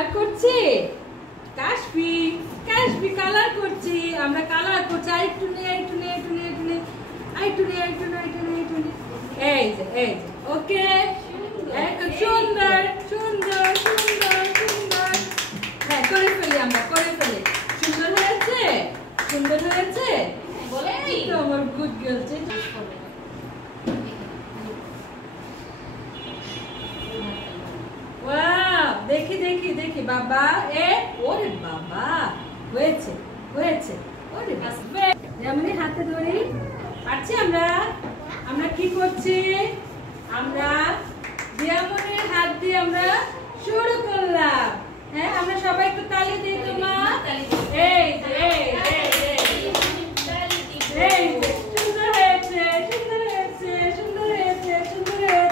colour করছি Kashfi Kashfi colour করছি আমরা কালার করছি আরেকটু নে একটু নে একটু নে একটু নে আরেকটু নে একটু নে একটু নে একটু নে এই যে ওকে একদম সুন্দর সুন্দর সুন্দর সুন্দর হ্যাঁ করে ফেলি আমরা করে ফেলি সুন্দর হয়েছে বলে তো আমার গুড গার্ল ওয়াও দেখি দেখি দেখি বাবা ওরে বাবা হয়েছে হয়েছে ওরে বাবা যেমন হাতে ধরি পারছি আমরা কি করছি আমরা যেমনের হাত দিয়ে আমরা শুরু করলাম হ্যাঁ আমরা সবাই একটু তালি দিই তো মা এই যে